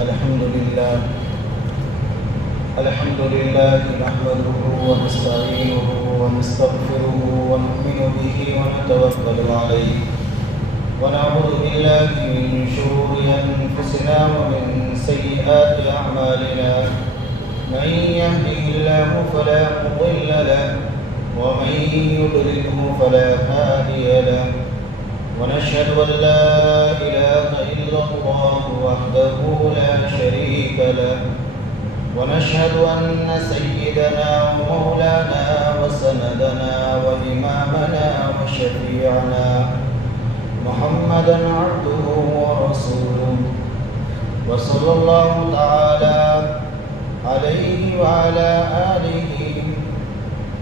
الحمد لله نحمده ونستعينه ونستغفره ونؤمن به ونتوكل عليه ونعوذ بالله من شرور أنفسنا ومن سيئات أعمالنا من يهده الله فلا مضل له ومن يضلله فلا هادي له ونشهد أن لا إله إلا الله وحده لا شريك له ونشهد أن سيدنا ومولانا وسندنا وإمامنا وشفيعنا محمدا عبده ورسوله وصلى الله تعالى عليه وعلى آله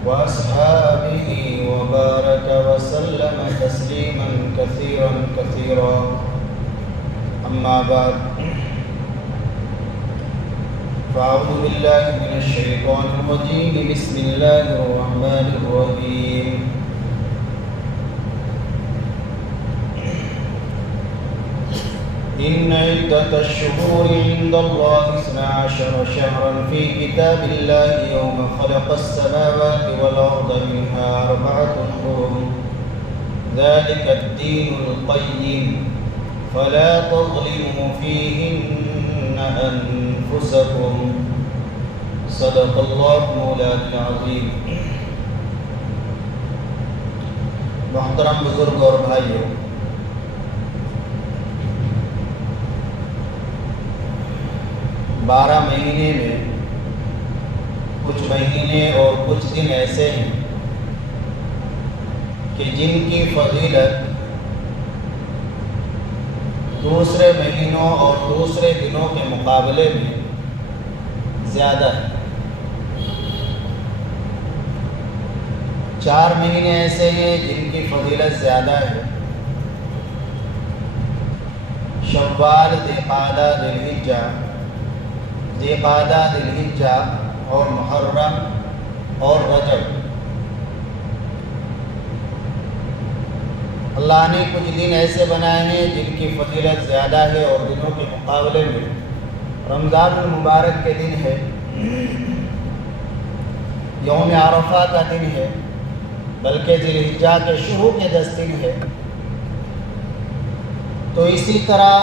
وأصحابه وبارك وسلم تسليما كثيرا كثيرا أما بعد فأعوذ بالله من الشيطان الرجيم بسم الله الرحمن الرحيم إن عدة الشهور عند الله 12 شهرا في كتاب الله يوم خلق السماوات والأرض منها 4 حرم ذلك الدين القيم فلا تظلموا فيهن أنفسكم صدق الله مولانا العظيم. محترم بزرگ اور بھائیوں، بارہ مہینے میں کچھ مہینے اور کچھ دن ایسے ہیں کہ جن کی فضیلت دوسرے مہینوں اور دوسرے دنوں کے مقابلے میں زیادہ ہے. 4 مہینے ایسے ہیں جن کی فضیلت زیادہ ہے: شوال، ذوالقعدہ، ذوالحجہ اور محرم اور رجب. اللہ نے کچھ دن ایسے بنائے ہیں جن کی فضیلت زیادہ ہے اور دنوں کے مقابلے میں رمضان المبارک کے دن ہے، یوم عرفہ کا دن ہے، بلکہ ذوالحجہ کے شروع کے 10 دن ہے. تو اسی طرح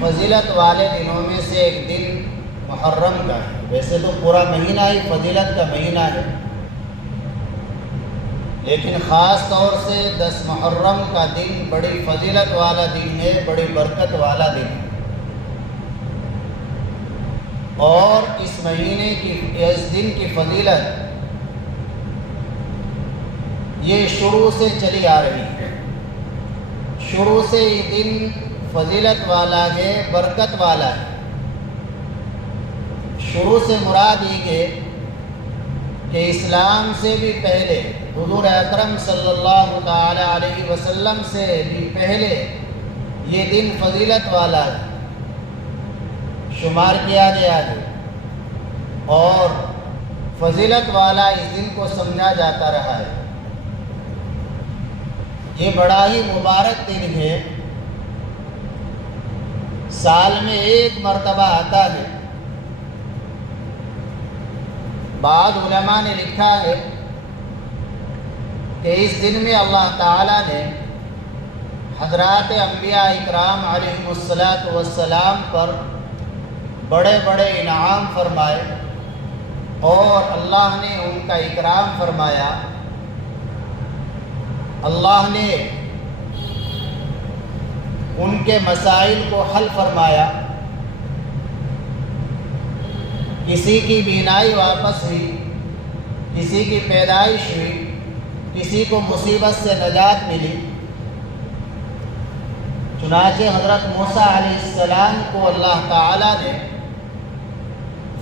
فضیلت والے دنوں میں سے ایک دن محرم کا ہے. ویسے تو پورا مہینہ ہی فضیلت کا مہینہ ہے، لیکن خاص طور سے 10 محرم کا دن بڑی فضیلت والا دن ہے، بڑی برکت والا دن ہے. اور اس مہینے کی، اس دن کی فضیلت یہ شروع سے چلی آ رہی ہے. شروع سے یہ دن فضیلت والا ہے، برکت والا ہے. شروع سے مراد یہ ہے کہ اسلام سے بھی پہلے، حضور اکرم صلی اللہ تعالی علیہ وسلم سے بھی پہلے یہ دن فضیلت والا ہے، شمار کیا گیا ہے. اور فضیلت والا اس دن کو سمجھا جاتا رہا ہے. یہ بڑا ہی مبارک دن ہے، سال میں ایک مرتبہ آتا ہے. بعض علماء نے لکھا ہے کہ اس دن میں اللہ تعالیٰ نے حضرات انبیاء اکرام علیہم الصلاۃ پر بڑے بڑے انعام فرمائے اور اللہ نے ان کا اکرام فرمایا. اللہ نے ان کے مسائل کو حل فرمایا. کسی کی بینائی واپس ہوئی، کسی کی پیدائش ہوئی، کسی کو مصیبت سے نجات ملی. چنانچہ حضرت موسیٰ علیہ السلام کو اللہ تعالیٰ نے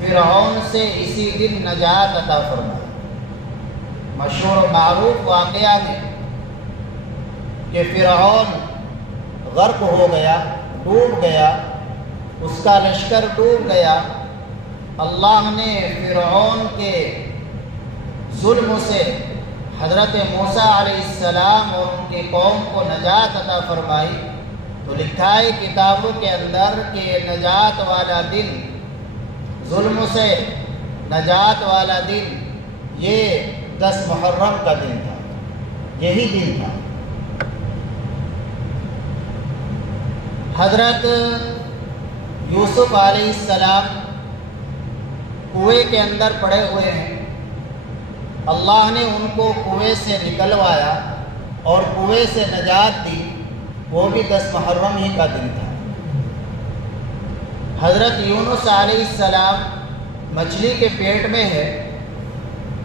فرعون سے اسی دن نجات عطا فرمائی. مشہور و معروف واقعہ ہے کہ فرعون غرق ہو گیا، ڈوب گیا، اس کا لشکر ڈوب گیا. اللہ نے فرعون کے ظلم سے حضرت موسیٰ علیہ السلام اور ان کی قوم کو نجات عطا فرمائی. تو لکھا ہے کتابوں کے اندر کہ نجات والا دن، ظلم سے نجات والا دن یہ 10 محرم کا دن تھا، یہی دن تھا۔ حضرت یوسف علیہ السلام کنویں کے اندر پڑے ہوئے ہیں، اللہ نے ان کو کنویں سے نکلوایا اور کنویں سے نجات دی، وہ بھی 10 محرم ہی کا دن تھا۔ حضرت یونس علیہ السلام مچھلی کے پیٹ میں ہے،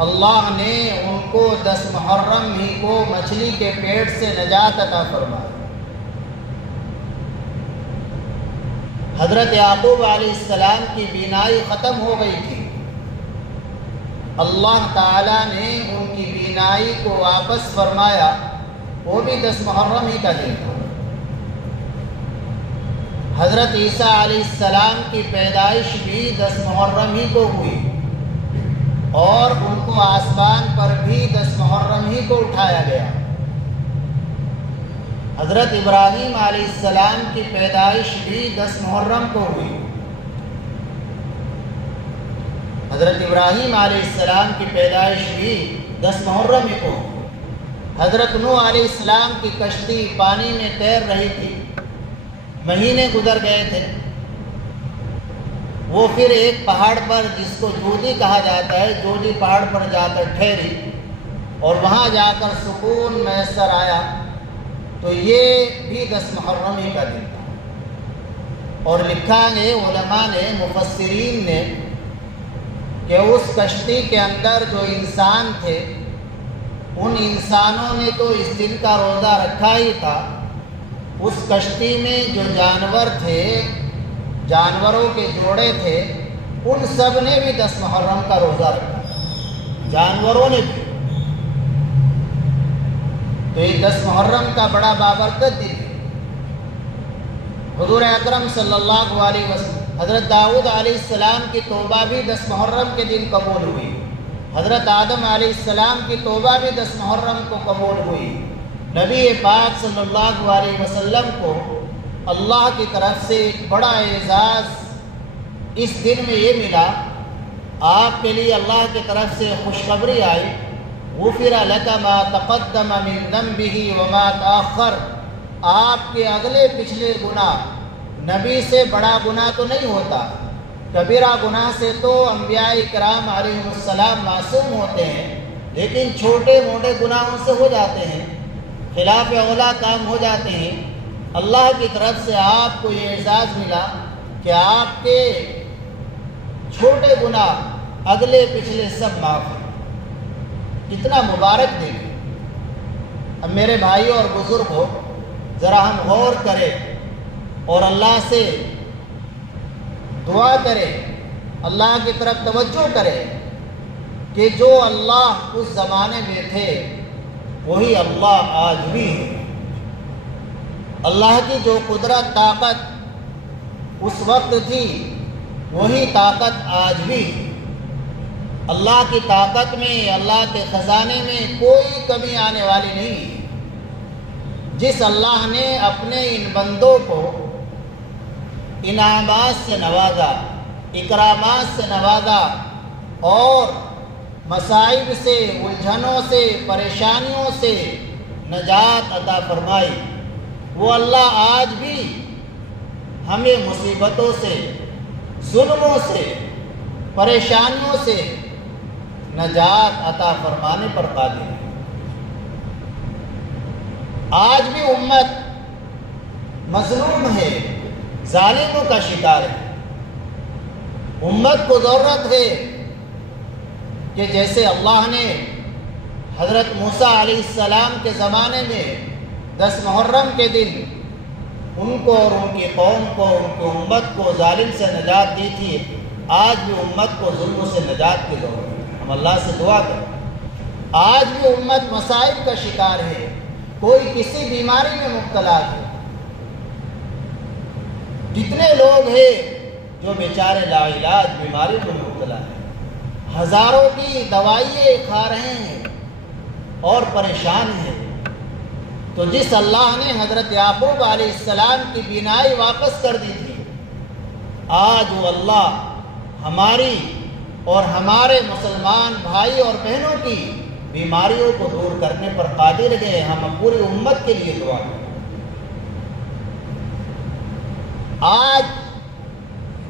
اللہ نے ان کو 10 محرم ہی کو مچھلی کے پیٹ سے نجات عطا فرمائی۔ حضرت یعقوب علیہ السلام کی بینائی ختم ہو گئی تھی، اللہ تعالیٰ نے ان کی بینائی کو واپس فرمایا، وہ بھی 10 محرم ہی کا دن تھا۔ حضرت عیسیٰ علیہ السلام کی پیدائش بھی 10 محرم ہی کو ہوئی اور ان کو آسمان پر بھی 10 محرم ہی کو اٹھایا گیا۔ حضرت ابراہیم علیہ السلام کی پیدائش بھی 10 محرم کو ہوئی۔ حضرت ابراہیم علیہ السلام کی پیدائش بھی 10 محرم کو ہوئی۔ حضرت نوح علیہ السلام کی کشتی پانی میں تیر رہی تھی، مہینے گزر گئے تھے، وہ پھر ایک پہاڑ پر جس کو جودی کہا جاتا ہے، جودی پہاڑ پر جا کر ٹھہری اور وہاں جا کر سکون میسر آیا، تو یہ بھی 10 محرم ہی کا دن تھا۔ اور لکھا ہے علماء نے، مفسرین نے، کہ اس کشتی کے اندر جو انسان تھے، ان انسانوں نے تو اس دن کا روزہ رکھا ہی تھا، اس کشتی میں جو جانور تھے، جانوروں کے جوڑے تھے، ان سب نے بھی 10 محرم کا روزہ رکھا، جانوروں نے بھی۔ تو یہ 10 محرم کا بڑا بابرکت دن ہے۔ حضور اکرم صلی اللہ علیہ وسلم، حضرت داؤد علیہ السلام کی توبہ بھی 10 محرم کے دن قبول ہوئی، حضرت آدم علیہ السلام کی توبہ بھی 10 محرم کو قبول ہوئی۔ نبی پاک صلی اللہ علیہ وسلم کو اللہ کی طرف سے ایک بڑا اعزاز اس دن میں یہ ملا، آپ کے لیے اللہ کی طرف سے خوشخبری آئی، غفر لک ما تقدم من ذنبہ وما تأخر، آپ کے اگلے پچھلے گناہ، نبی سے بڑا گناہ تو نہیں ہوتا، کبیرہ گناہ سے تو انبیاء کرام علیہ السلام معصوم ہوتے ہیں، لیکن چھوٹے موٹے گناہوں سے ہو جاتے ہیں، خلاف اولا کام ہو جاتے ہیں۔ اللہ کی طرف سے آپ کو یہ اعزاز ملا کہ آپ کے چھوٹے گناہ اگلے پچھلے سب معاف ہیں۔ کتنا مبارک دن ہے۔ اب میرے بھائیوں اور بزرگوں، ذرا ہم غور کریں اور اللہ سے دعا کریں، اللہ کی طرف توجہ کریں کہ جو اللہ اس زمانے میں تھے وہی اللہ آج بھی ہے۔ اللہ کی جو قدرت، طاقت اس وقت تھی، وہی طاقت آج بھی ہے۔ اللہ کی طاقت میں، اللہ کے خزانے میں کوئی کمی آنے والی نہیں ہے۔ جس اللہ نے اپنے ان بندوں کو انعامات سے نوازا، اکرامات سے نوازا اور مصائب سے، الجھنوں سے، پریشانیوں سے نجات عطا فرمائی، وہ اللہ آج بھی ہمیں مصیبتوں سے، ظلموں سے، پریشانیوں سے نجات عطا فرمانے پر قادر ہے۔ آج بھی امت مظلوم ہے، ظالموں کا شکار ہے۔ امت کو ضرورت ہے کہ جیسے اللہ نے حضرت موسیٰ علیہ السلام کے زمانے میں 10 محرم کے دن ان کو اور ان کی قوم کو، ان کی امت کو ظالم سے نجات دی تھی، آج بھی امت کو ظلم سے نجات کی ضرورت ہے۔ ہم اللہ سے دعا کریں۔ آج بھی امت مصائب کا شکار ہے، کوئی کسی بیماری میں مبتلا ہے۔ کتنے لوگ ہیں جو بیچارے لا علاج بیماری میں مبتلا ہیں، ہزاروں کی دوائیں کھا رہے ہیں اور پریشان ہیں۔ تو جس اللہ نے حضرت یعقوب علیہ السلام کی بینائی واپس کر دی تھی، آج وہ اللہ ہماری اور ہمارے مسلمان بھائی اور بہنوں کی بیماریوں کو دور کرنے پر قادر ہے۔ ہم پوری امت کے لیے دعا کریں۔ آج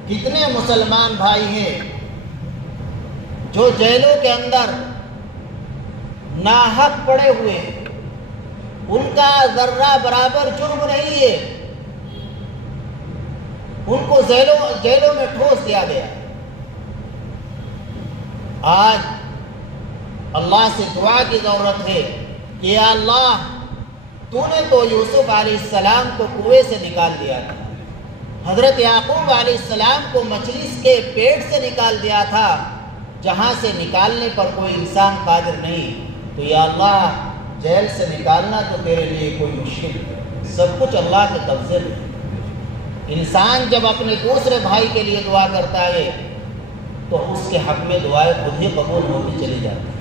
کتنے مسلمان بھائی ہیں جو جیلوں کے اندر ناحق پڑے ہوئے ہیں، ان کا ذرہ برابر جرم نہیں ہے، ان کو جیلوں میں ٹھوس دیا گیا۔ آج اللہ سے دعا کی ضرورت ہے کہ یا اللہ، تو نے تو یوسف علیہ السلام کو کنویں سے نکال دیا تھا، حضرت یعقوب علیہ السلام کو مچھلی کے پیٹ سے نکال دیا تھا، جہاں سے نکالنے پر کوئی انسان قادر نہیں، تو یا اللہ جیل سے نکالنا تو تیرے لیے کوئی مشکل ہے۔ سب کچھ اللہ کے قبضے میں۔ انسان جب اپنے دوسرے بھائی کے لیے دعا کرتا ہے تو اس کے حق میں دعائیں خود ہی قبول ہوتی چلی جاتی ہیں۔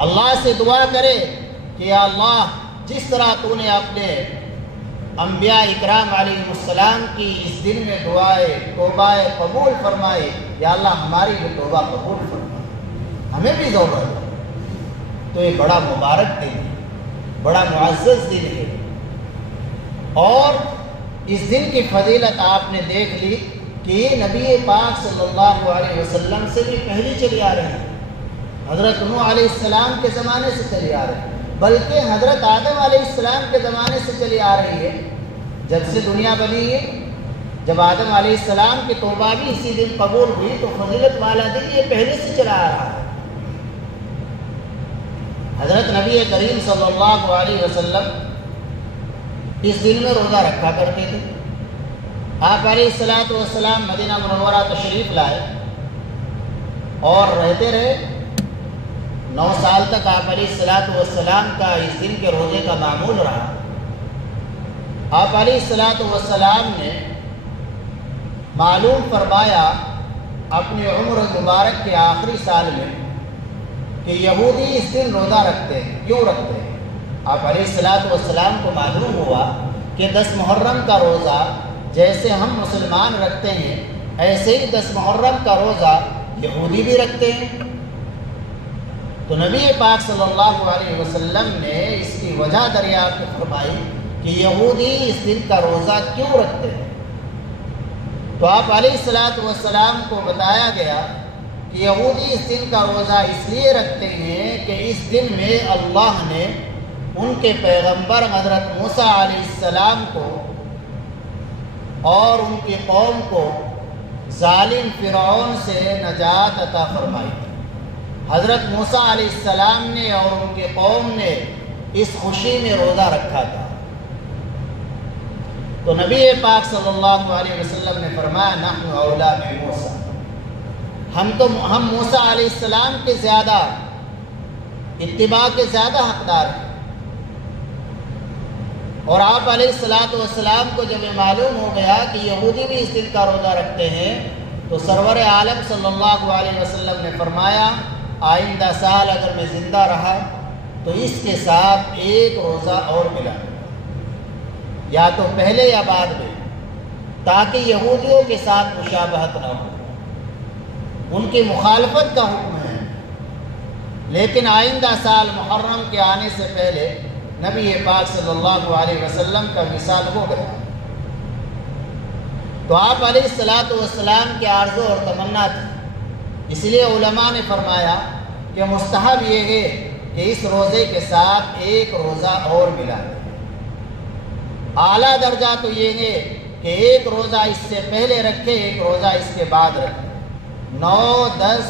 اللہ سے دعا کرے کہ یا اللہ، جس طرح تو نے اپنے انبیاء اکرام علیہ السلام کی اس دن میں دعائیں توبہ قبول فرمائے، یا اللہ ہماری بھی توبہ قبول فرمائے، ہمیں بھی ضرورت ہے۔ تو یہ بڑا مبارک دن ہے، بڑا معزز دن ہے، اور اس دن کی فضیلت آپ نے دیکھ لی کہ نبی پاک صلی اللہ علیہ وسلم سے بھی پہلی چلی آ رہی ہے، حضرت نوح علیہ السلام کے زمانے سے چلی آ رہی ہے، بلکہ حضرت آدم علیہ السلام کے زمانے سے چلی آ رہی ہے۔ جب سے دنیا بنی ہے، جب آدم علیہ السلام کی توبہ بھی اسی دن قبول ہوئی، تو فضیلت والا دن یہ پہلے سے چلا آ رہا ہے۔ حضرت نبی کریم صلی اللہ علیہ وسلم اس دن میں روزہ رکھا کرتے تھے۔ آپ علیہ السلام مدینہ منورہ تشریف لائے اور رہتے رہے۔ 9 سال تک آپ علیہ السلام کا اس دن کے روزے کا معمول رہا۔ آپ علیہ السلام نے معلوم فرمایا اپنی عمر مبارک کے آخری سال میں کہ یہودی اس دن روزہ رکھتے ہیں، کیوں رکھتے ہیں؟ آپ علیہ السلام کو معلوم ہوا کہ 10 محرم کا روزہ جیسے ہم مسلمان رکھتے ہیں، ایسے ہی 10 محرم کا روزہ یہودی بھی رکھتے ہیں۔ تو نبی پاک صلی اللہ علیہ وسلم نے اس کی وجہ دریافت فرمائی کہ یہودی اس دن کا روزہ کیوں رکھتے ہیں؟ تو آپ علیہ السلام کو بتایا گیا کہ یہودی اس دن کا روزہ اس لیے رکھتے ہیں کہ اس دن میں اللہ نے ان کے پیغمبر حضرت موسیٰ علیہ السلام کو اور ان کی قوم کو ظالم فرعون سے نجات عطا فرمائی۔ حضرت موسیٰ علیہ السلام نے اور ان کی قوم نے اس خوشی میں روزہ رکھا تھا۔ تو نبی پاک صلی اللہ علیہ وسلم نے فرمایا نحن اولا بموسیٰ، ہم موسیٰ علیہ السلام کے زیادہ اتباع کے زیادہ حقدار ہیں۔ اور آپ علیہ السلام کو جب یہ معلوم ہو گیا کہ یہودی بھی اس دن کا روزہ رکھتے ہیں، تو سرور عالم صلی اللہ علیہ وسلم نے فرمایا آئندہ سال اگر میں زندہ رہا تو اس کے ساتھ ایک روزہ اور ملا، یا تو پہلے یا بعد میں، تاکہ یہودیوں کے ساتھ مشابہت نہ ہو۔ ان کی مخالفت کا حکم ہے، لیکن آئندہ سال محرم کے آنے سے پہلے نبی پاک صلی اللہ علیہ وسلم کا وصال ہو گیا۔ تو آپ علیہ السلام کی آرزو اور تمنا تھی، اس لیے علماء نے فرمایا کہ مستحب یہ ہے کہ اس روزے کے ساتھ ایک روزہ اور ملا۔ اعلیٰ درجہ تو یہ ہے کہ ایک روزہ اس سے پہلے رکھے، ایک روزہ اس کے بعد رکھے، 9، 10،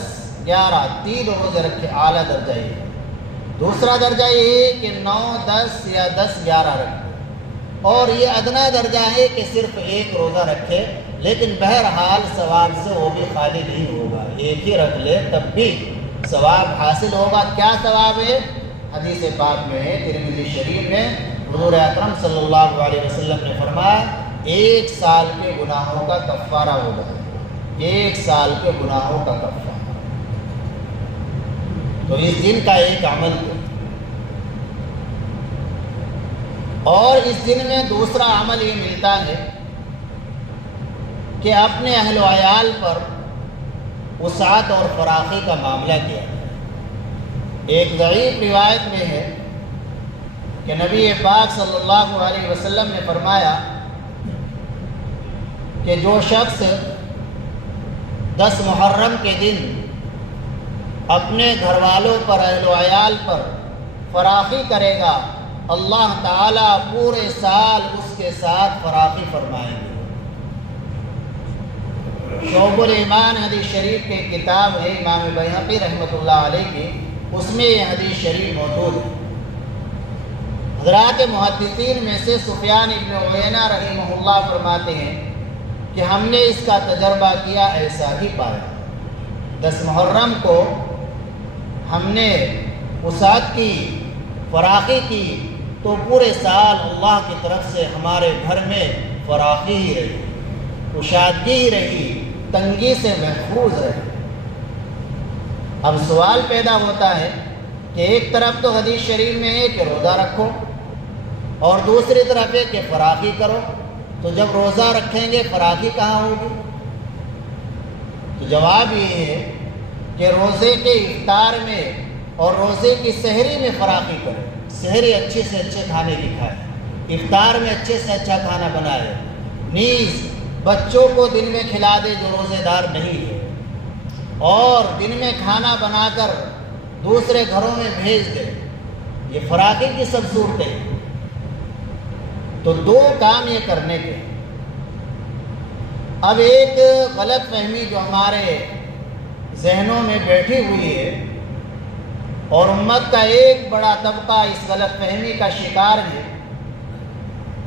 11 3 روزے رکھے، اعلیٰ درجہ یہ ہے۔ دوسرا درجہ یہ ہے کہ 9، 10 یا 10، 11 رکھے، اور یہ ادنا درجہ ہے کہ صرف ایک روزہ رکھے، لیکن بہرحال ثواب سے وہ بھی خالی نہیں ہوگا، ایک ہی رکھ لے تب بھی ثواب حاصل ہوگا۔ کیا ثواب ہے؟ حدیث پاک میں ہے، ترمذی شریف میں حضور اکرم صلی اللہ علیہ وسلم نے فرمایا 1 سال کے گناہوں کا کفارہ ہوگا، 1 سال کے گناہوں کا کفارہ۔ تو اس دن کا ایک عمل اور اس دن میں دوسرا عمل یہ ملتا ہے کہ اپنے اہل و عیال پر وسعت اور فراخی کا معاملہ کیا۔ ایک ضعیف روایت میں ہے کہ نبی پاک صلی اللہ علیہ وسلم نے فرمایا کہ جو شخص 10 محرم کے دن اپنے گھر والوں پر اہل و عیال پر فراخی کرے گا، اللہ تعالیٰ پورے سال اس کے ساتھ فراخی فرمائیں گے۔ شعب الایمان حدیث شریف کے کتاب ہے امام بیہقی رحمۃ اللہ علیہ کی، اس میں یہ حدیث شریف موجود ہے۔ حضرات محدثین میں سے سفیان ابن عیینہ رحمہ اللہ فرماتے ہیں کہ ہم نے اس کا تجربہ کیا، ایسا ہی پایا۔ 10 محرم کو ہم نے وسعت کی، فراخی کی، تو پورے سال اللہ کی طرف سے ہمارے گھر میں فراخی ہی رہی، کشادگی ہی رہی، تنگی سے محفوظ رہی۔ اب سوال پیدا ہوتا ہے کہ ایک طرف تو حدیث شریف میں ہے کہ روزہ رکھو اور دوسری طرف ہے کہ فراخی کرو، تو جب روزہ رکھیں گے فراخی کہاں ہوگی؟ تو جواب یہ ہے کہ روزے کے افطار میں اور روزے کی سحری میں فراخی کرے۔ سحری اچھے سے اچھے کھانے کی کھائے، افطار میں اچھے سے اچھا کھانا بنائے، نیز بچوں کو دن میں کھلا دے جو روزے دار نہیں ہے، اور دن میں کھانا بنا کر دوسرے گھروں میں بھیج دے۔ یہ فراخی کی سب صورتیں۔ تو 2 کام یہ کرنے کے۔ اب ایک غلط فہمی جو ہمارے ذہنوں میں بیٹھی ہوئی ہے اور امت کا ایک بڑا طبقہ اس غلط فہمی کا شکار ہے،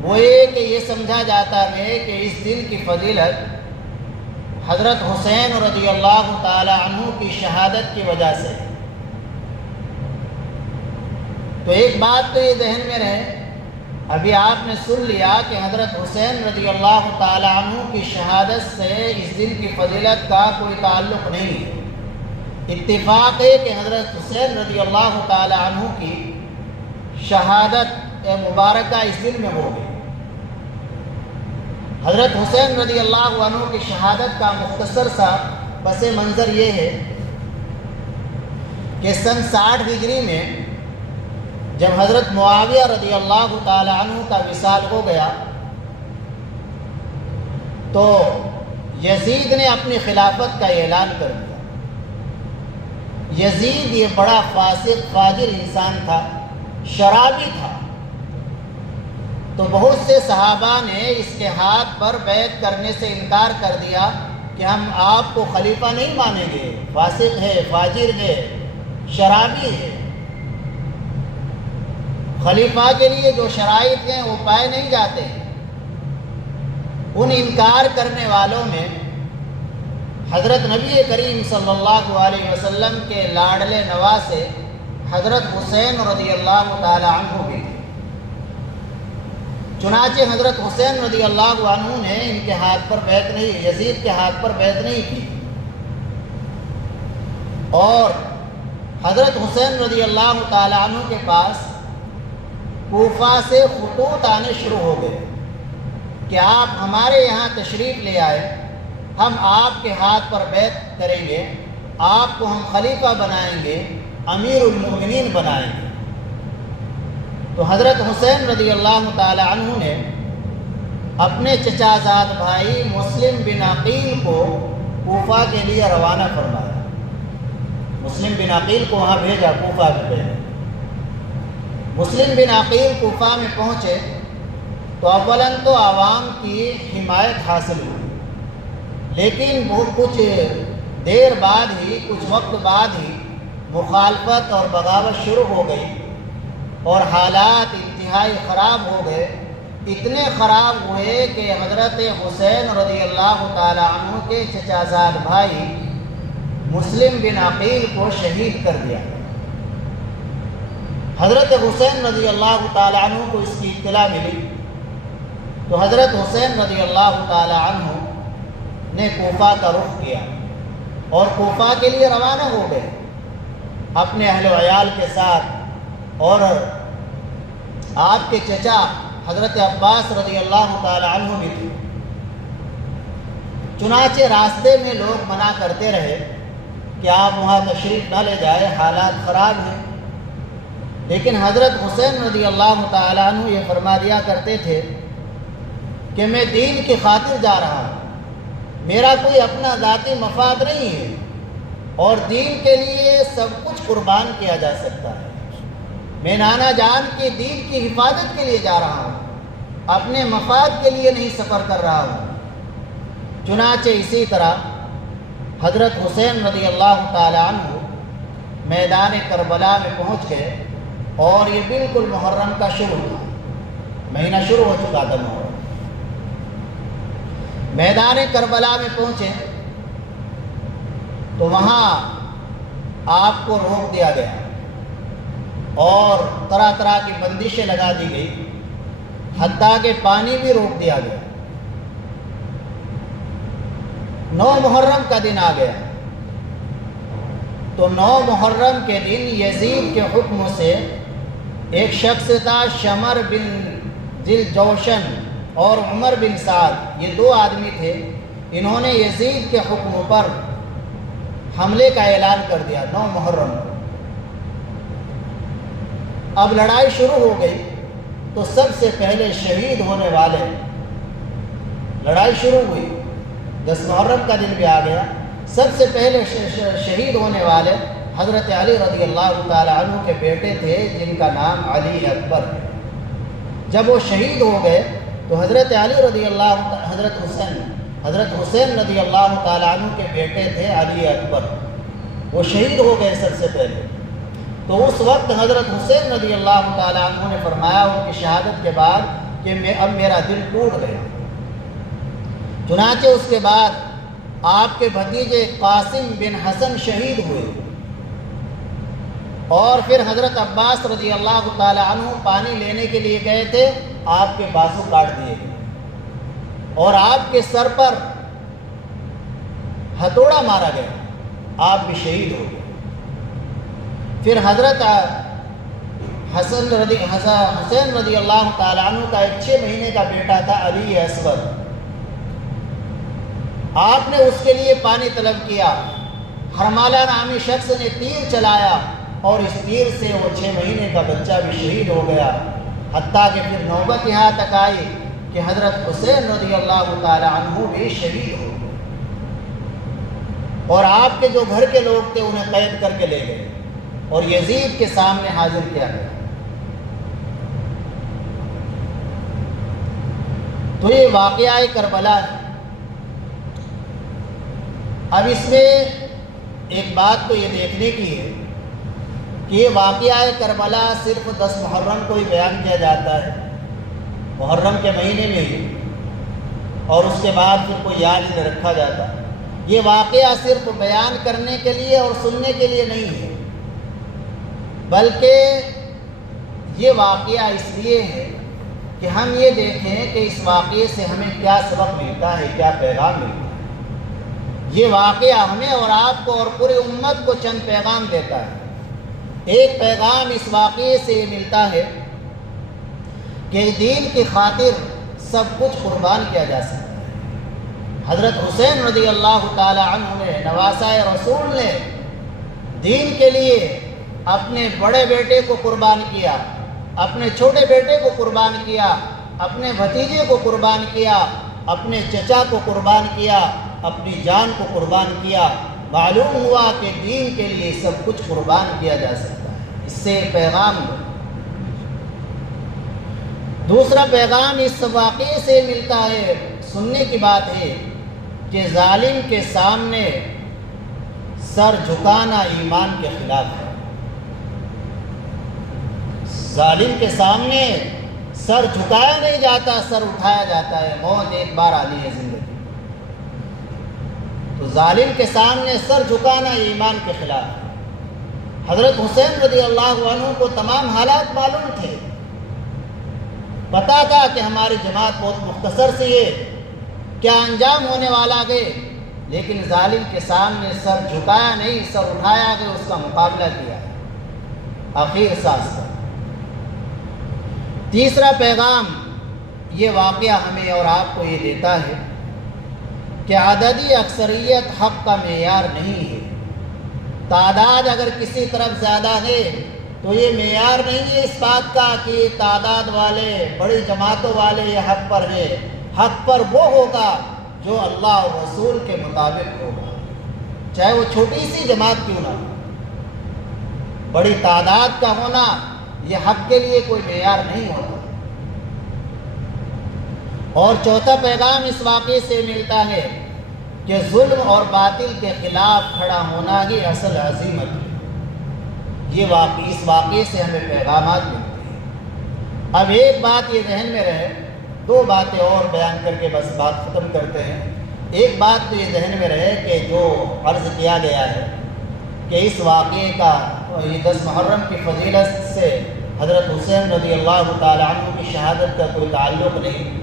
وہ یہ کہ یہ سمجھا جاتا ہے کہ اس دن کی فضیلت حضرت حسین رضی اللہ تعالی عنہ کی شہادت کی وجہ سے۔ تو ایک بات تو یہ ذہن میں رہے، ابھی آپ نے سن لیا کہ حضرت حسین رضی اللہ تعالی عنہ کی شہادت سے اس دن کی فضیلت کا کوئی تعلق نہیں ہے۔ اتفاق ہے کہ حضرت حسین رضی اللہ تعالی عنہ کی شہادت مبارکہ اس دن میں ہو گئی۔ حضرت حسین رضی اللہ عنہ کی شہادت کا مختصر سا پس منظر یہ ہے کہ سن 60 ہجری میں جب حضرت معاویہ رضی اللہ تعالی عنہ کا وصال ہو گیا تو یزید نے اپنی خلافت کا اعلان کر دیا۔ یزید یہ بڑا فاسق فاجر انسان تھا، شرابی تھا، تو بہت سے صحابہ نے اس کے ہاتھ پر بیعت کرنے سے انکار کر دیا کہ ہم آپ کو خلیفہ نہیں مانیں گے، فاسق ہے، فاجر ہے، شرابی ہے۔ خلیفہ کے لیے جو شرائط ہیں وہ پائے نہیں جاتے ہیں۔ ان انکار کرنے والوں میں حضرت نبی کریم صلی اللہ علیہ وسلم کے لاڈلے نواسے حضرت حسین رضی اللہ تعالی عنہ بھی تھے۔ چنانچہ حضرت حسین رضی اللہ عنہ نے ان کے ہاتھ پر بیعت نہیں، یزید کے ہاتھ پر بیعت نہیں کی، اور حضرت حسین رضی اللہ تعالی عنہ کے پاس کوفہ سے خطوط آنے شروع ہو گئے کہ آپ ہمارے یہاں تشریف لے آئے، ہم آپ کے ہاتھ پر بیعت کریں گے، آپ کو ہم خلیفہ بنائیں گے، امیر المؤمنین بنائیں گے۔ تو حضرت حسین رضی اللہ تعالی عنہ نے اپنے چچا زاد بھائی مسلم بن عقیل کو کوفہ کے لیے روانہ فرمایا۔ مسلم بن عقیل کو وہاں بھیجا، کوفہ میں بھیجا۔ مسلم بن عقیل کوفہ میں پہنچے تو اولاً تو عوام کی حمایت حاصل ہوئی، لیکن وہ کچھ دیر بعد ہی، کچھ وقت بعد ہی مخالفت اور بغاوت شروع ہو گئی اور حالات انتہائی خراب ہو گئے۔ اتنے خراب ہوئے کہ حضرت حسین رضی اللہ تعالی عنہ کے چچا زاد بھائی مسلم بن عقیل کو شہید کر دیا۔ حضرت حسین رضی اللہ تعالی عنہ کو اس کی اطلاع ملی تو حضرت حسین رضی اللہ تعالی عنہ نے کوفہ کا رخ کیا اور کوفہ کے لیے روانہ ہو گئے اپنے اہل و عیال کے ساتھ، اور آپ کے چچا حضرت عباس رضی اللہ تعالی عنہ بھی تھے۔ چنانچہ راستے میں لوگ منع کرتے رہے کہ آپ وہاں تشریف نہ لے جائے، حالات خراب ہیں، لیکن حضرت حسین رضی اللہ تعالی عنہ یہ فرما دیا کرتے تھے کہ میں دین کی خاطر جا رہا ہوں، میرا کوئی اپنا ذاتی مفاد نہیں ہے، اور دین کے لیے سب کچھ قربان کیا جا سکتا ہے۔ میں نانا جان کی دین کی حفاظت کے لیے جا رہا ہوں، اپنے مفاد کے لیے نہیں سفر کر رہا ہوں۔ چنانچہ اسی طرح حضرت حسین رضی اللہ تعالی عنہ میدان کربلا میں پہنچ گئے، اور یہ بالکل محرم کا شروع تھا، مہینہ شروع ہو چکا تھا محرم۔ میدان کربلا میں پہنچے تو وہاں آپ کو روک دیا گیا اور طرح طرح کی بندشیں لگا دی گئی، حتیٰ کہ پانی بھی روک دیا گیا۔ 9 محرم کا دن آ گیا تو 9 محرم کے دن یزید کے حکم سے ایک شخص تھا، شمر بن ذی الجوشن اور عمر بن سعد، یہ 2 آدمی تھے، انہوں نے یزید کے حکم پر حملے کا اعلان کر دیا 9 محرم کو۔ اب لڑائی شروع ہو گئی تو سب سے پہلے شہید ہونے والے، لڑائی شروع ہوئی، 10 محرم کا دن بھی آ گیا، سب سے پہلے شہید ہونے والے حضرت علی رضی اللہ تعالی عنہ کے بیٹے تھے، جن کا نام علی اکبر ہے۔ جب وہ شہید ہو گئے تو حضرت حسین رضی اللہ تعالی عنہ کے بیٹے تھے علی اکبر، وہ شہید ہو گئے سب سے پہلے۔ تو اس وقت حضرت حسین رضی اللہ تعالی عنہ نے فرمایا ان کی شہادت کے بعد کہ اب میرا دل ٹوٹ گیا۔ چنانچہ اس کے بعد آپ کے بھتیجے قاسم بن حسن شہید ہوئے، اور پھر حضرت عباس رضی اللہ تعالی عنہ پانی لینے کے لیے گئے تھے، آپ کے بازو کاٹ دیے گئے اور آپ کے سر پر ہتھوڑا مارا گیا، آپ بھی شہید ہو گئے۔ پھر حضرت حسین رضی اللہ تعالی عنہ کا ایک 6 مہینے کا بیٹا تھا علی اسود، آپ نے اس کے لیے پانی طلب کیا، حرمالہ نامی شخص نے تیر چلایا اور اس تیر سے وہ 6 مہینے کا بچہ بھی شہید ہو گیا، حتیٰ کہ پھر نوبت یہاں تک آئی کہ حضرت حسین رضی اللہ تعالی عنہ بھی شہید ہو گئے، اور آپ کے جو گھر کے لوگ تھے انہیں قید کر کے لے گئے اور یزید کے سامنے حاضر کیا گیا۔ تو یہ واقعہ کربلا ہے۔ اب اس میں ایک بات تو یہ دیکھنے کی ہے کہ یہ واقعہ کربلا صرف 10 محرم کو ہی بیان کیا جاتا ہے، محرم کے مہینے میں ہی، اور اس کے بعد پھر کوئی یاد ہی نہیں رکھا جاتا۔ یہ واقعہ صرف بیان کرنے کے لیے اور سننے کے لیے نہیں ہے، بلکہ یہ واقعہ اس لیے ہے کہ ہم یہ دیکھیں کہ اس واقعے سے ہمیں کیا سبق ملتا ہے، کیا پیغام ملتا ہے۔ یہ واقعہ ہمیں اور آپ کو اور پوری امت کو چند پیغام دیتا ہے۔ ایک پیغام اس واقعے سے یہ ملتا ہے کہ دین کی خاطر سب کچھ قربان کیا جا سکتا ہے۔ حضرت حسین رضی اللہ تعالی عنہ نے، نواسہ رسول نے، دین کے لیے اپنے بڑے بیٹے کو قربان کیا، اپنے چھوٹے بیٹے کو قربان کیا، اپنے بھتیجے کو قربان کیا، اپنے چچا کو قربان کیا، اپنی جان کو قربان کیا۔ معلوم ہوا کہ دین کے لیے سب کچھ قربان کیا جا سکتا ہے۔ اس سے پیغام دو۔ دوسرا پیغام اس واقعے سے ملتا ہے، سننے کی بات ہے کہ ظالم کے سامنے سر جھکانا ایمان کے خلاف ہے۔ ظالم کے سامنے سر جھکایا نہیں جاتا، سر اٹھایا جاتا ہے۔ موت ایک بار آنی ہے زندگی، تو ظالم کے سامنے سر جھکانا ایمان کے خلاف ہے۔ حضرت حسین رضی اللہ عنہ کو تمام حالات معلوم تھے، پتا تھا کہ ہماری جماعت بہت مختصر سی ہے، کیا انجام ہونے والا ہے، لیکن ظالم کے سامنے سر جھکایا نہیں، سر اٹھایا گیا، اس کا مقابلہ کیا آخر سانس تک۔ تیسرا پیغام یہ واقعہ ہمیں اور آپ کو یہ دیتا ہے کہ عددی اکثریت حق کا معیار نہیں ہے۔ تعداد اگر کسی طرف زیادہ ہے تو یہ معیار نہیں ہے اس بات کا کہ تعداد والے بڑی جماعتوں والے یہ حق پر ہے۔ حق پر وہ ہوگا جو اللہ اور رسول کے مطابق ہوگا، چاہے وہ چھوٹی سی جماعت کیوں نہ ہو۔ بڑی تعداد کا ہونا یہ حق کے لیے کوئی معیار نہیں ہوتا۔ اور چوتھا پیغام اس واقعے سے ملتا ہے کہ ظلم اور باطل کے خلاف کھڑا ہونا ہی اصل عزیمت ہے۔ یہ اس واقعے سے ہمیں پیغامات ملتے ہیں۔ اب ایک بات یہ ذہن میں رہے، دو باتیں اور بیان کر کے بس بات ختم کرتے ہیں۔ ایک بات تو یہ ذہن میں رہے کہ جو عرض کیا گیا ہے کہ اس واقعے کا یہ 10 محرم کی فضیلت سے حضرت حسین رضی اللہ تعالی عنہ کی شہادت کا کوئی تعلق نہیں،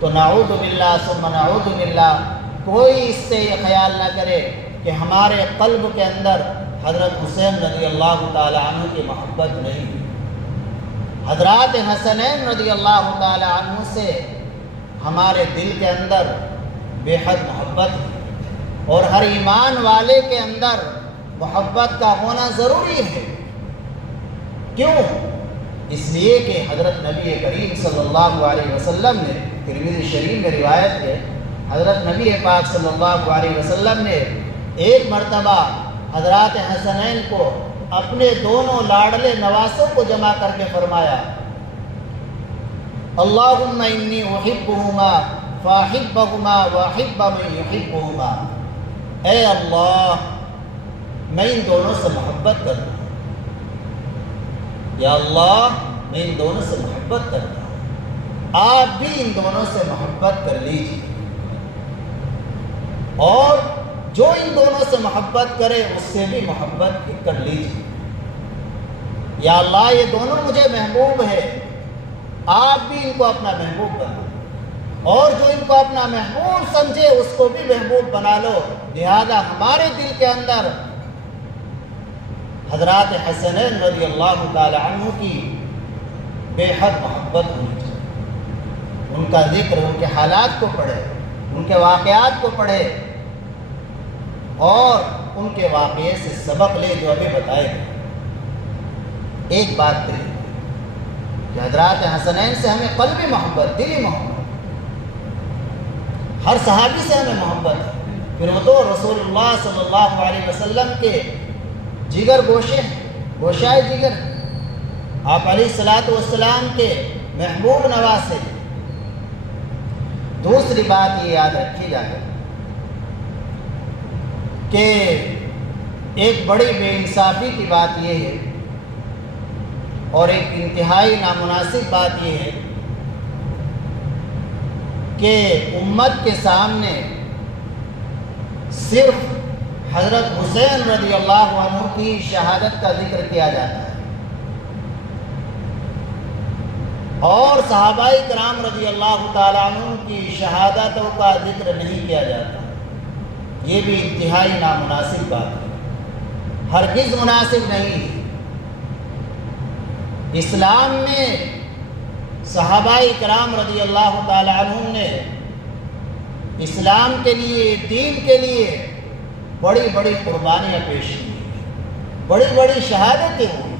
تو نعوذ باللہ ثم نعوذ باللہ، کوئی اس سے یہ خیال نہ کرے کہ ہمارے قلب کے اندر حضرت حسین رضی اللہ تعالی عنہ کی محبت نہیں۔ حضرات حسنین رضی اللہ تعالی عنہ سے ہمارے دل کے اندر بے حد محبت ہے، اور ہر ایمان والے کے اندر محبت کا ہونا ضروری ہے۔ کیوں؟ اس لیے کہ حضرت نبی کریم صلی اللہ علیہ وسلم نے، ترمذی شریف میں روایت ہے، حضرت نبی پاک صلی اللہ علیہ وسلم نے ایک مرتبہ حضرات حسنین کو اپنے دونوں لاڈلے نواسوں کو جمع کر کے فرمایا، اللہم انی احبہما فاحبہما واحب من یحبہما، اے اللہ میں ان دونوں سے محبت کرتا ہوں، یا اللہ میں ان دونوں سے محبت کرتا ہوں، آپ بھی ان دونوں سے محبت کر لیجیے، اور جو ان دونوں سے محبت کرے اس سے بھی محبت کر لیجیے۔ یا اللہ یہ دونوں مجھے محبوب ہے، آپ بھی ان کو اپنا محبوب بنا، اور جو ان کو اپنا محبوب سمجھے اس کو بھی محبوب بنا لو۔ لہذا ہمارے دل کے اندر حضرات حسنین رضی اللہ تعالی عنہ کی بے حد محبت ہونی چاہیے۔ ان کا ذکر، ان کے حالات کو پڑھے، ان کے واقعات کو پڑھے، اور ان کے واقعے سے سبق لے جو ابھی بتائے گئے۔ ایک بات کہی کہ حضرات حسنین سے ہمیں قلبی محبت، دلی محبت، ہر صحابی سے ہمیں محبت ہے، پھر وہ تو رسول اللہ صلی اللہ علیہ وسلم کے جگر گوشے گوشائے جگر، آپ علیہ الصلوۃ والسلام کے محبوب نواسے۔ دوسری بات یہ یاد رکھی جائے کہ ایک بڑی بے انصافی کی بات یہ ہے، اور ایک انتہائی نامناسب بات یہ ہے کہ امت کے سامنے صرف حضرت حسین رضی اللہ عنہ کی شہادت کا ذکر کیا جاتا ہے، اور صحابہ کرام رضی اللہ تعالیٰ عنہ کی شہادتوں کا ذکر نہیں کیا جاتا۔ یہ بھی انتہائی نامناسب بات ہے، ہرگز مناسب نہیں ہے۔ اسلام میں صحابہ کرام رضی اللہ تعالی عنہم نے اسلام کے لیے، دین کے لیے بڑی بڑی قربانیاں پیش کی، بڑی بڑی شہادتیں ہوئی۔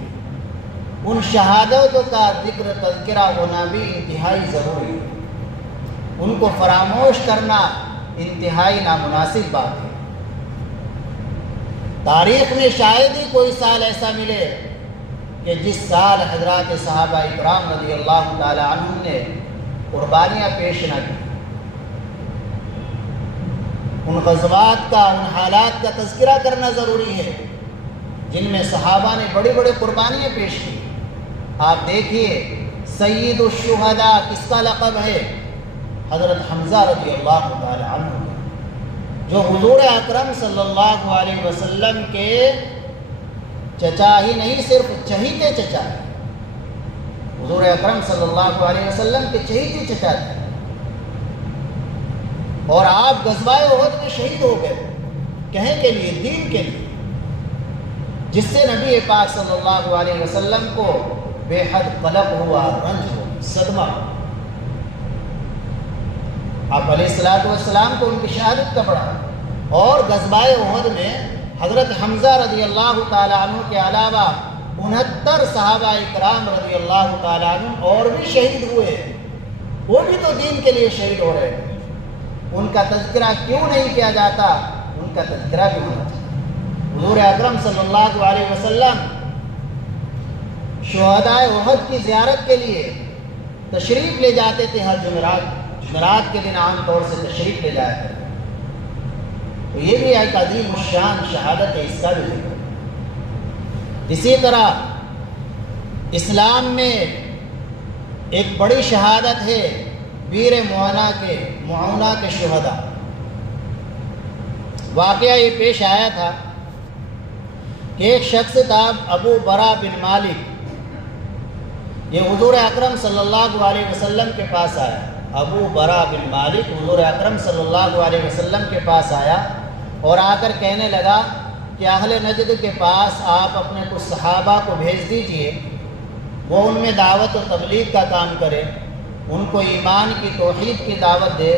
ان شہادتوں کا ذکر، تذکرہ ہونا بھی انتہائی ضروری ہے، ان کو فراموش کرنا انتہائی نامناسب بات ہے۔ تاریخ میں شاید ہی کوئی سال ایسا ملے کہ جس سال حضرات صحابہ اکرام رضی اللہ تعالی عنہم نے قربانیاں پیش نہ کی۔ ان غزوات کا، ان حالات کا تذکرہ کرنا ضروری ہے جن میں صحابہ نے بڑی بڑی قربانیاں پیش کی۔ آپ دیکھیے سید الشہداء کس کا لقب ہے؟ حضرت حمزہ رضی اللہ تعالی عنہ، جو حضور اکرم صلی اللہ علیہ وسلم کے چچا ہی نہیں، صرف چہیتے چچا ہے۔ حضور اکرم صلی اللہ علیہ وسلم کے چہیتے چچا تھے، اور آپ غزوہ احد میں شہید ہو گئے، کہیں کے لیے، دین کے لیے، جس سے نبی پاک صلی اللہ علیہ وسلم کو بے حد قلق ہوا، رنج ہوا، صدمہ ہوا۔ آپ علیہ الصلوۃ والسلام کو ان کی شہادت کا پڑھا۔ اور غزوہ احد میں حضرت حمزہ رضی اللہ تعالیٰ عنہ کے علاوہ 69 صحابہ اکرام رضی اللہ تعالیٰ عنہ اور بھی شہید ہوئے، وہ بھی تو دین کے لیے شہید ہو رہے ہیں۔ ان کا تذکرہ کیوں نہیں کیا جاتا؟ ان کا تذکرہ بھی ہونا چاہیے۔ حضور اکرم صلی اللہ علیہ وسلم شہداء احد کی زیارت کے لیے تشریف لے جاتے تھے ہر جمعرات کے دن عام طور سے تشریف لے جایا کرتے۔ تو یہ بھی ایک عظیم الشان شہادت ہے، اس کا بھی ذکر۔ اسی طرح اسلام میں ایک بڑی شہادت ہے ویر معونہ کے شہداء۔ واقعہ یہ پیش آیا تھا کہ ایک شخص تھا ابو برا بن مالک، یہ حضور اکرم صلی اللہ علیہ وسلم کے پاس آیا۔ ابو برا بن مالک حضور اکرم صلی اللہ علیہ وسلم کے پاس آیا اور آ کر کہنے لگا کہ اہل نجد کے پاس آپ اپنے کچھ صحابہ کو بھیج دیجئے، وہ ان میں دعوت و تبلیغ کا کام کرے، ان کو ایمان کی توحید کی دعوت دے،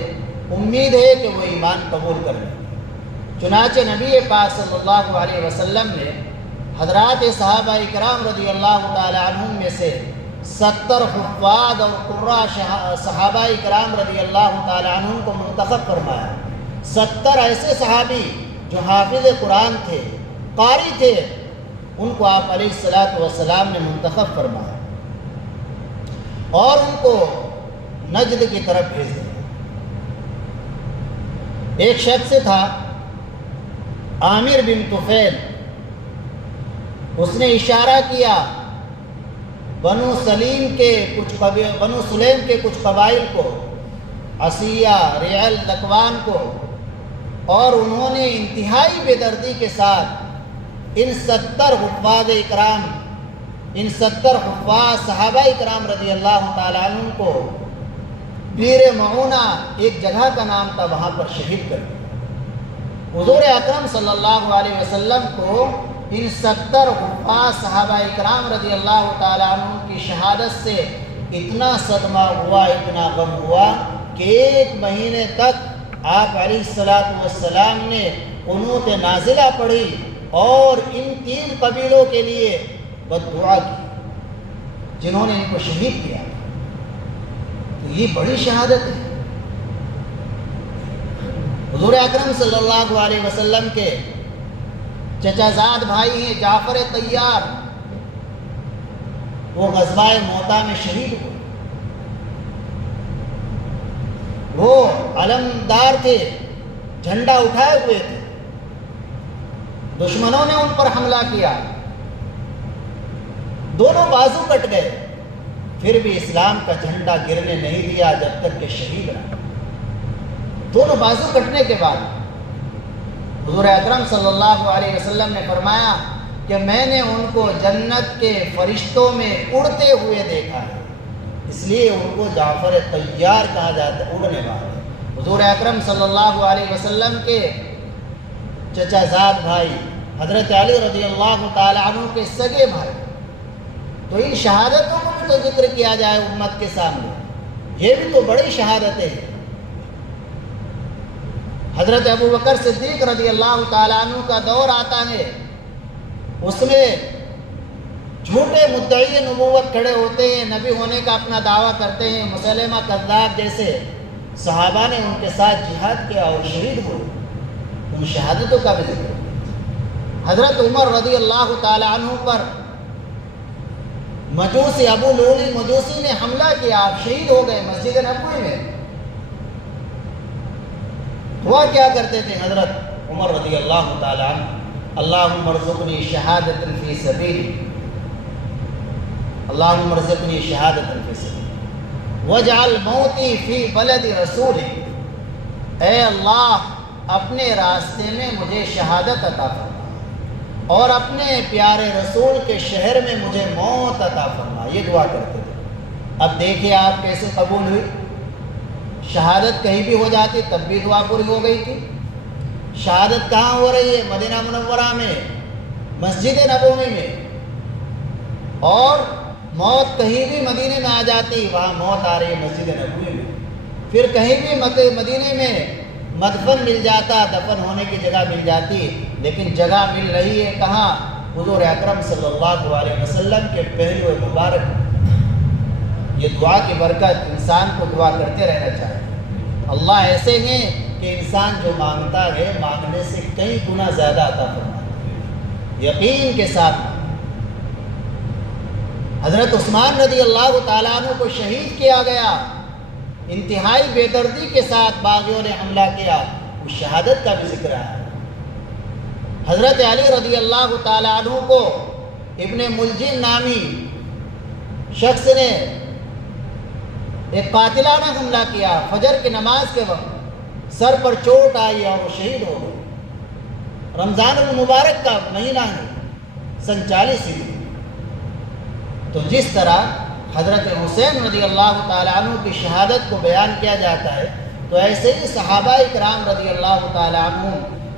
امید ہے کہ وہ ایمان قبول کر لیں۔ چنانچہ نبی پاک صلی اللہ علیہ وسلم نے حضرات صحابہ اکرام رضی اللہ تعالی عنہم میں سے 70 حفاظ اور قراء صحابہ اکرام رضی اللہ تعالی عنہم کو منتخب فرمایا۔ 70 ایسے صحابی جو حافظ قرآن تھے، قاری تھے، ان کو آپ علیہ الصلوۃ والسلام نے منتخب فرمایا اور ان کو نجد کی طرف بھیج دیا۔ ایک شخص تھا عامر بن طفیل، اس نے اشارہ کیا بنو سلیم کے کچھ قبائل کو، عصیہ، ریعل، تکوان کو، اور انہوں نے انتہائی بے دردی کے ساتھ ان 70 حفاظ صحابہ اکرام رضی اللہ تعالیٰ عنہ کو بیر معونہ ایک جگہ کا نام تھا، وہاں پر شہید کر دیا۔ حضور اکرم صلی اللہ علیہ وسلم کو ان 70 حفاظ صحابہ اکرام رضی اللہ تعالیٰ عنہ کی شہادت سے اتنا صدمہ ہوا، اتنا غم ہوا کہ 1 مہینے تک آپ علیہ الصلوۃ والسلام نے قنوت نازلہ پڑھی اور ان 3 قبیلوں کے لیے بددعا کی جنہوں نے ان کو شہید کیا۔ تو یہ بڑی شہادت ہے۔ حضور اکرم صلی اللہ علیہ وسلم کے چچا زاد بھائی ہیں جعفر طیار، وہ غزوہ موطا میں شہید ہوئے۔ وہ علمدار تھے، جھنڈا اٹھائے ہوئے تھے، دشمنوں نے ان پر حملہ کیا، دونوں بازو کٹ گئے، پھر بھی اسلام کا جھنڈا گرنے نہیں دیا جب تک کہ شہید رہا۔ دونوں بازو کٹنے کے بعد حضور اکرم صلی اللہ علیہ وسلم نے فرمایا کہ میں نے ان کو جنت کے فرشتوں میں اڑتے ہوئے دیکھا ہے، اس لیے ان کو جعفر طیار کہا جاتا ہے، اڑنے والے۔ حضور اکرم صلی اللہ علیہ وسلم کے چچا زاد بھائی حضرت علی رضی اللہ تعالی عنہ کے سگے بھائی، تو ان شہادتوں کو بھی تو ذکر کیا جائے امت کے سامنے، یہ بھی تو بڑی شہادتیں ہیں۔ حضرت ابو بکر صدیق رضی اللہ تعالیٰ عنہ کا دور آتا ہے، اس میں جھوٹے مدعی نبوت کھڑے ہوتے ہیں، نبی ہونے کا اپنا دعویٰ کرتے ہیں، مسلمہ کذاب جیسے صحابہ نے ان کے ساتھ جہاد کیا اور شہید ہوئے، ان شہادتوں کا بھی ذکر۔ حضرت عمر رضی اللہ تعالیٰ عنہ پر مجوسی ابو لولی مجوسی نے حملہ کیا، آپ شہید ہو گئے مسجد نبوی میں۔ ہوا کیا کرتے تھے حضرت عمر رضی اللہ تعالیٰ عنہ؟ اللہم ارزقنی شہادۃ فی سبیلی، اللہم ارزقنی شہادۃ فی سبیلی واجعل موتی فی بلد رسولک، اے اللہ اپنے راستے میں مجھے شہادت عطا فرما اور اپنے پیارے رسول کے شہر میں مجھے موت عطا فرما، یہ دعا کرتے تھے۔ اب دیکھیں آپ کیسے قبول ہوئی، شہادت کہیں بھی ہو جاتی تب بھی دعا پوری ہو گئی تھی۔ شہادت کہاں ہو رہی ہے؟ مدینہ منورہ میں، مسجد نبوی میں، اور موت کہیں بھی مدینے میں آ جاتی، وہاں موت آ رہی ہے مسجد نبوی میں۔ پھر کہیں بھی مدینے میں مدفن مل جاتا، دفن ہونے کی جگہ مل جاتی، لیکن جگہ مل رہی ہے کہاں؟ حضور اکرم صلی اللہ علیہ وسلم کے پہلو مبارک۔ یہ دعا کی برکت انسان کو دعا کرتے رہنا چاہیے۔ اللہ ایسے ہیں کہ انسان جو مانگتا ہے مانگنے سے کئی گنا زیادہ عطا فرماتا ہے، یقین کے ساتھ۔ حضرت عثمان رضی اللہ تعالیٰ عنہ کو شہید کیا گیا، انتہائی بے دردی کے ساتھ باغیوں نے حملہ کیا، اس شہادت کا بھی ذکر ہے۔ حضرت علی رضی اللہ تعالیٰ عنہ کو ابن ملجم نامی شخص نے ایک قاتلانہ حملہ کیا، فجر کی نماز کے وقت سر پر چوٹ آئی اور وہ شہید ہو گئے۔ رمضان المبارک کا مہینہ ہے، سن 40 ہجری۔ تو جس طرح حضرت حسین رضی اللہ تعالیٰ عنہ کی شہادت کو بیان کیا جاتا ہے، تو ایسے ہی صحابہ اکرام رضی اللہ تعالیٰ عنہ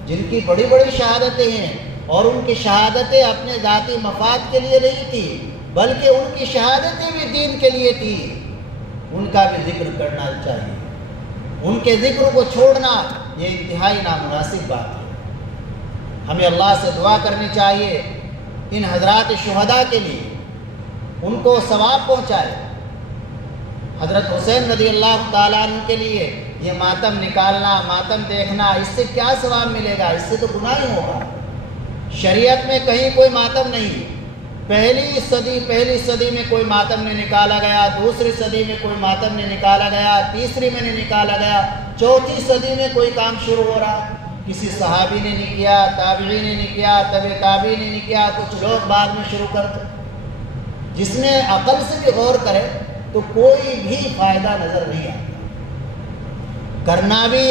جن کی بڑی بڑی شہادتیں ہیں، اور ان کی شہادتیں اپنے ذاتی مفاد کے لیے نہیں تھی بلکہ ان کی شہادتیں بھی دین کے لیے تھی، ان کا بھی ذکر کرنا چاہیے۔ ان کے ذکر کو چھوڑنا یہ انتہائی نامناسب بات ہے۔ ہمیں اللہ سے دعا کرنی چاہیے ان حضرات شہداء کے لیے، ان کو ثواب پہنچائے۔ حضرت حسین رضی اللہ تعالیٰ عنہ کے لیے یہ ماتم نکالنا، ماتم دیکھنا، اس سے کیا ثواب ملے گا؟ اس سے تو گناہ ہی ہوگا۔ شریعت میں کہیں کوئی ماتم نہیں۔ پہلی صدی میں کوئی ماتم نہیں نکالا گیا، دوسری صدی میں کوئی ماتم نہیں نکالا گیا، تیسری میں نہیں نکالا گیا، چوتھی صدی میں کوئی کام شروع ہو رہا، کسی صحابی نے نہیں کیا، تابعی نے نہیں کیا، تبع تابعی نے نہیں کیا، کچھ لوگ بعد میں شروع کرتے۔ جس میں عقل سے بھی غور کرے تو کوئی بھی فائدہ نظر نہیں آتا۔ کرنا بھی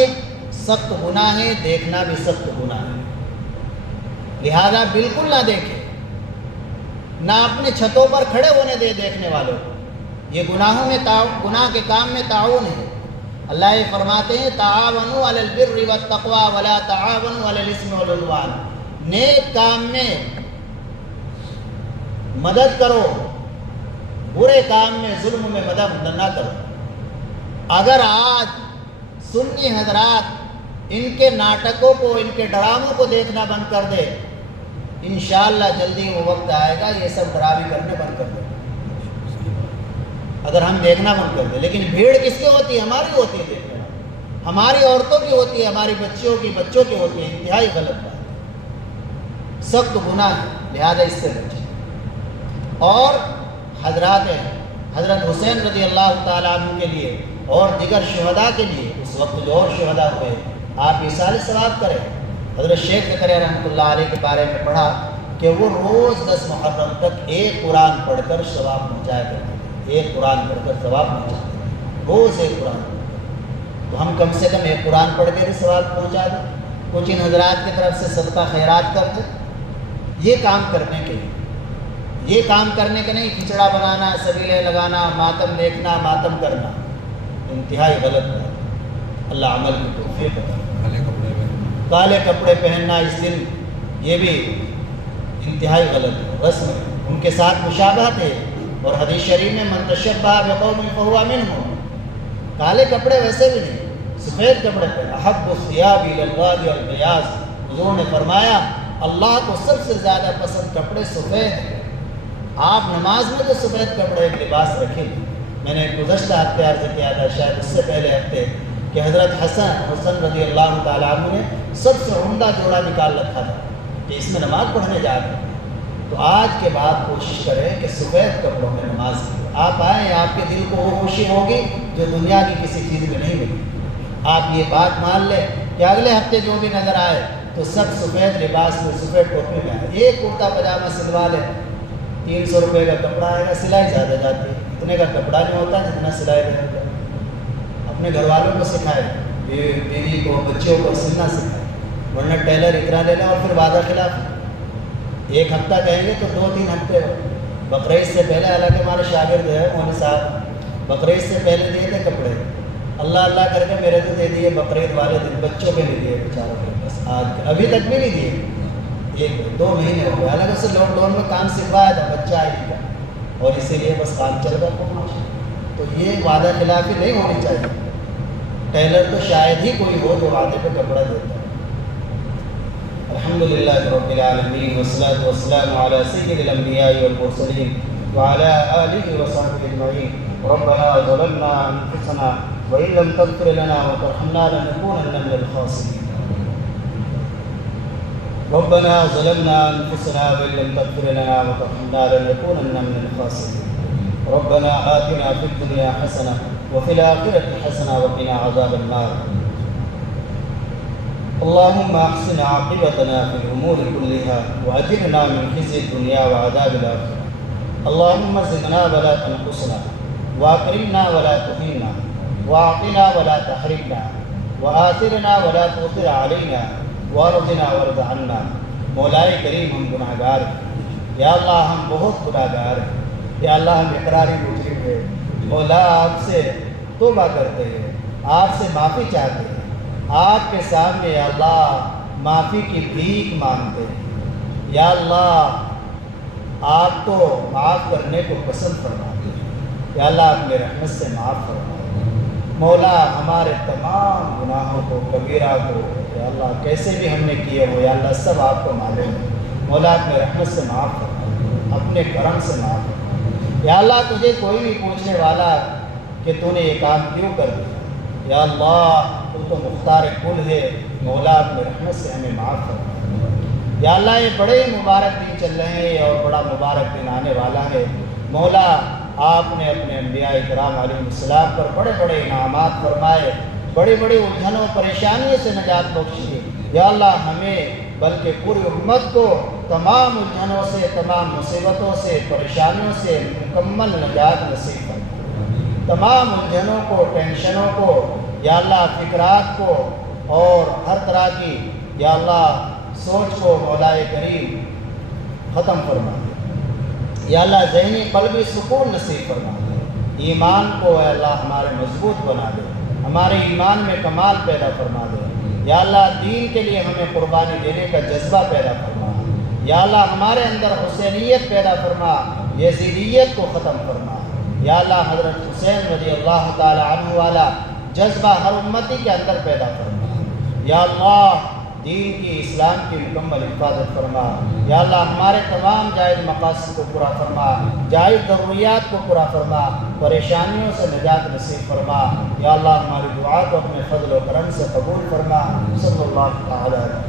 سخت گناہ ہے، دیکھنا بھی سخت گناہ ہے، لہذا بالکل نہ دیکھے، نہ اپنے چھتوں پر کھڑے ہونے دے دیکھنے والوں کو۔ یہ گناہ کے کام میں تعاون ہے۔ اللہ یہ فرماتے ہیں تعاونوا علی البر والتقوی ولا تعاونوا علی الاثم والعدوان، نیک کام میں مدد کرو، برے کام میں ظلم میں مدد نہ کرو۔ اگر آج سنی حضرات ان کے ناٹکوں کو، ان کے ڈراموں کو دیکھنا بند کر دے، انشاءاللہ جلدی وہ وقت آئے گا یہ سب ڈرامے کرنے بند کر دے، اگر ہم دیکھنا بند کر دیں۔ لیکن بھیڑ کس کی ہوتی ہے؟ ہماری ہوتی ہے دیکھنے والی، ہماری عورتوں کی ہوتی ہے، ہماری بچوں کی ہوتی ہے۔ انتہائی غلط بات ہے، سخت گناہ ہے، لہذا اس سے بچیں۔ اور حضرت حسین رضی اللہ تعالیٰ عنہ کے لیے اور دیگر شہداء کے لیے، اس وقت جو اور شہداء ہوئے، آپ ایصال ثواب کریں۔ حضرت شیخ زکریا رحمۃ اللہ علیہ کے بارے میں پڑھا کہ وہ روز 10 محرم تک ایک قرآن پڑھ کر ثواب پہنچایا کرتے تھے، ایک قرآن پڑھ کر ثواب پہنچاتے تھے، روز ایک قرآن پڑھ کر۔ تو ہم کم سے کم ایک قرآن پڑھ کے بھی ثواب پہنچا دیں، کچھ ان حضرات کی طرف سے صدقہ خیرات کر دیں۔ یہ کام کرنے کے لیے، یہ کام کرنے کے نہیں کھچڑا بنانا، سبیلے لگانا، ماتم دیکھنا، ماتم کرنا، انتہائی غلط ہے۔ اللہ عمل کی توفیق عطا فرمائے۔ کالے کپڑے پہننا اس دن، یہ بھی انتہائی غلط ہے، رسم ہے، ان کے ساتھ مشابہت ہے۔ اور حدیث شریف میں من تشبہ بقوم فہو منہم، کالے کپڑے ویسے بھی نہیں، سفید کپڑے پہننا۔ احب الثیاب الی اللہ البیاض، حضور نے فرمایا اللہ کو سب سے زیادہ پسند کپڑے سفید ہیں۔ آپ نماز میں تو سفید کپڑے ایک لباس رکھیں۔ میں نے گزشتہ ہفتے عرض کیا تھا، شاید اس سے پہلے ہفتے، کہ حضرت حسن رضی اللہ تعالیٰ عنہ نے سب سے عمدہ جوڑا نکال رکھا تھا کہ اس میں نماز پڑھنے جا رہے ہیں۔ تو آج کے بعد کوشش کریں کہ سفید کپڑوں میں نماز پڑھیں۔ آپ آئیں، آپ کے دل کو وہ خوشی ہوگی جو دنیا کی کسی چیز میں نہیں ملی۔ آپ یہ بات مان لیں کہ اگلے ہفتے جو بھی نظر آئے تو سب سفید لباس میں، سفید ٹوپی میں آئے۔ ایک کرتا پاجامہ سلوا لیں، 300 روپے کا کپڑا آئے گا، سلائی زیادہ جاتی ہے، اتنے کا کپڑا نہیں ہوتا جتنا سلائی رہتا ہے۔ اپنے گھر والوں کو سکھائے، بیوی کو، بچوں کو سلنا سکھائے، ورنہ ٹیلر اقرا لے لیں اور پھر وعدہ خلاف۔ ایک ہفتہ کہیں گے تو 2-3 ہفتے بقرعید سے پہلے، حالانکہ ہمارے شاگرد ہے مولوی صاحب، بقرعید سے پہلے دیے تھے کپڑے، اللہ اللہ کر کے میرے تو دے دیے بقرعید والے دن، بچوں کے نہیں دیے بیچاروں کے، بس آج ابھی تک بھی نہیں دیے، 1-2 مہینے ہو گئے۔ حالانکہ اسے لاک ڈاؤن میں کام سکھوایا تھا، بچہ آئی کا، اور اسی لیے بس کام چل رہا تھا۔ تو یہ وعدہ خلافی نہیں ہونی چاہیے۔ ٹیلر تو شاید ہی کوئی ہو جو وعدے پہ کپڑا دیتا ہے۔ الحمدللہ رب العالمین والصلاة والسلام علی سید الانبیاء والمرسلین وعلی آلہ وصحبہ اجمعین۔ ربنا ظلمنا انفسنا وإن لم تغفر لنا وترحمنا لنكونن من الخاسرين۔ ربنا ظلمنا أنفسنا وإن لم تغفر لنا وترحمنا لنكونن من الخاسرين۔ ربنا آتنا في الدنيا حسنة وفي الآخرة حسنة وقنا عذاب النار۔ اللهم أحسن عاقبتنا في الأمور كلها وأجرنا من خزي الدنيا وعذاب الآخرة۔ اللهم زدنا ولا تنقصنا وأكرمنا ولا تهنا وأعطنا ولا تحرمنا وآثرنا ولا تؤثر علينا وارضنا وارض عنا۔ مولا کریم ہم گناہ گار ہیں یا اللہ، ہم بہت گناہ گار ہیں یا اللہ، ہم اقراری مجرم ہیں۔ مولا آپ سے توبہ کرتے ہیں، آپ سے معافی چاہتے ہیں، آپ کے سامنے یا اللہ معافی کی بھیک مانگتے ہیں۔ یا اللہ آپ تو معاف کرنے کو پسند فرماتے ہیں، یا اللہ اپنے رحمت سے معاف فرمائے۔ مولا ہمارے تمام گناہوں کو، کبیرہ کو یا اللہ کیسے بھی ہم نے کیے ہو یا اللہ سب آپ کو معلوم ہے۔ مولا اپنے رحمت سے معاف فرمائے، اپنے کرم سے معاف فرمائے۔ یا اللہ تجھے کوئی بھی پوچھنے والا کہ تو نے یہ کام کیوں کر دیا، یا اللہ تو مختار کل ہے، مولا اپنے رحمت سے ہمیں معاف فرمائے۔ یا اللہ یہ بڑے مبارک دن چل رہے ہیں اور بڑا مبارک دن آنے والا ہے۔ مولا آپ نے اپنے انبیاء کرام علیہ السلام پر بڑے بڑے انعامات فرمائے، بڑی بڑی الجھنوں پریشانیوں سے نجات بخشی۔ یا اللہ ہمیں بلکہ پوری امت کو تمام الجھنوں سے، تمام مصیبتوں سے، پریشانیوں سے مکمل نجات نصیب فرمائے۔ تمام الجھنوں کو، ٹینشنوں کو، یا اللہ فکرات کو اور ہر طرح کی یا اللہ سوچ کو مولا کریم ختم فرما دے۔ یا اللہ ذہنی قلبی سکون نصیب فرما دے۔ ایمان کو اے اللہ ہمارے مضبوط بنا دے، ہمارے ایمان میں کمال پیدا فرما دے۔ یا اللہ دین کے لیے ہمیں قربانی دینے کا جذبہ پیدا فرما۔ یا اللہ ہمارے اندر حسینیت پیدا فرما، یزیدیت کو ختم فرما۔ یا اللہ حضرت حسین رضی اللہ تعالی عنہ والا جذبہ ہر امتی کے اندر پیدا فرما۔ یا اللہ دین کی، اسلام کی مکمل حفاظت فرما۔ یا اللہ ہمارے تمام جائز مقاصد کو پورا فرما، جائز ضروریات کو پورا فرما، پریشانیوں سے نجات نصیب فرما۔ یا اللہ ہماری دعا کو اپنے فضل و کرم سے قبول فرما۔ صلی اللہ تعالی